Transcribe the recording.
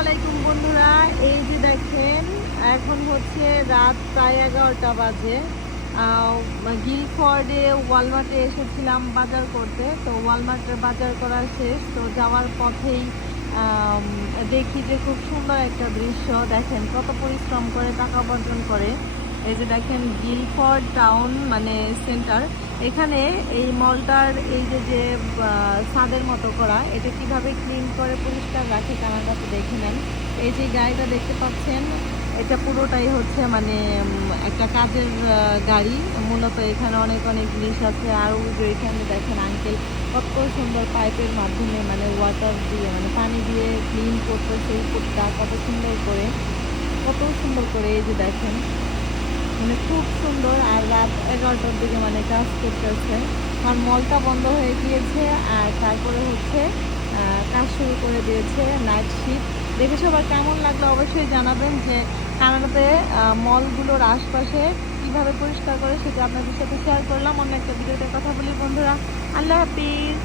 আলাইকুম বন্ধুরা, এই যে দেখেন এখন হচ্ছে রাত প্রায় 11টা বাজে। গিলফোর্ডে ওয়ালমার্টে এসেছিলাম বাজার করতে। তো ওয়ালমার্টে বাজার করা শেষ, তো যাওয়ার পথেই দেখি যে খুব সুন্দর একটা দৃশ্য। দেখেন কত পরিশ্রম করে টাকা উপার্জন করে। এই যে দেখেন গিলফোর্ড টাউন মানে সেন্টার, এখানে এই মলটার এই যে যে ছাদের মতো করা, এটা কিভাবে ক্লিন করে পরিষ্কার রাখে কানাডাতে দেখে নেন। এই যে গাড়িটা দেখতে পাচ্ছেন, এটা পুরোটাই হচ্ছে মানে একটা কাজের গাড়ি। মূলত এখানে অনেক অনেক জিনিস আছে। আর ওই যে এখানে দেখেন আঙ্কেল কত সুন্দর পাইপের মাধ্যমে মানে ওয়াটার দিয়ে মানে পানি দিয়ে ক্লিন করতেছে উপরটা কত সুন্দর করে এই যে দেখেন মানে খুব সুন্দর। আর রাত 11টার দিকে মানে কাজ করতেছে, কারণ মলটা বন্ধ হয়ে গিয়েছে। আর তারপরে হচ্ছে কাজ শুরু করে দিয়েছে, নাইট শিফট। দেখে সবার কেমন লাগলো অবশ্যই জানাবেন। যে কানাডাতে মলগুলোর আশপাশে কীভাবে পরিষ্কার করে সেটা আপনাদের সাথে শেয়ার করলাম। অন্য একটা ভিডিওতে কথা বলি বন্ধুরা। আল্লাহ হাফিজ।